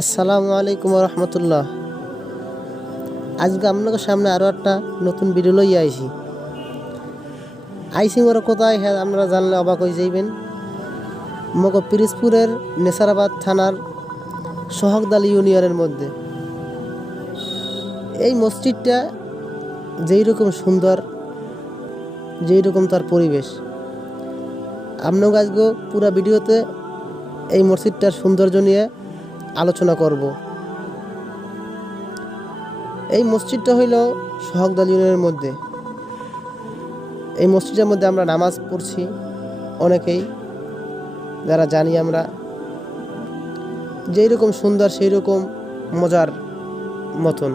আসসালামু আলাইকুম রহমতুল্লাহ। আজকে আপনাদের সামনে আরও একটা নতুন ভিডিও লইয়া আইসি মোর কোথায় হ্যাঁ আপনারা জানলে অবাক হয়ে যাইবেন। মগো পিরিজপুরের নেসারাবাদ থানার সোহাগদাল ইউনিয়নের মধ্যে এই মসজিদটা যেই রকম সুন্দর, যেই রকম তার পরিবেশ, আপনাকে আজকে পুরা ভিডিওতে এই মসজিদটার সৌন্দর্য নিয়ে আলোচনা করব। এই মসজিদটা হইল সোহাগদাল ইউনিয়নের মধ্যে। এই মসজিদের মধ্যে আমরা নামাজ পড়ছি অনেকেই, যারা জানি আমরা। যেই রকম সুন্দর সেই রকম মজার মতন।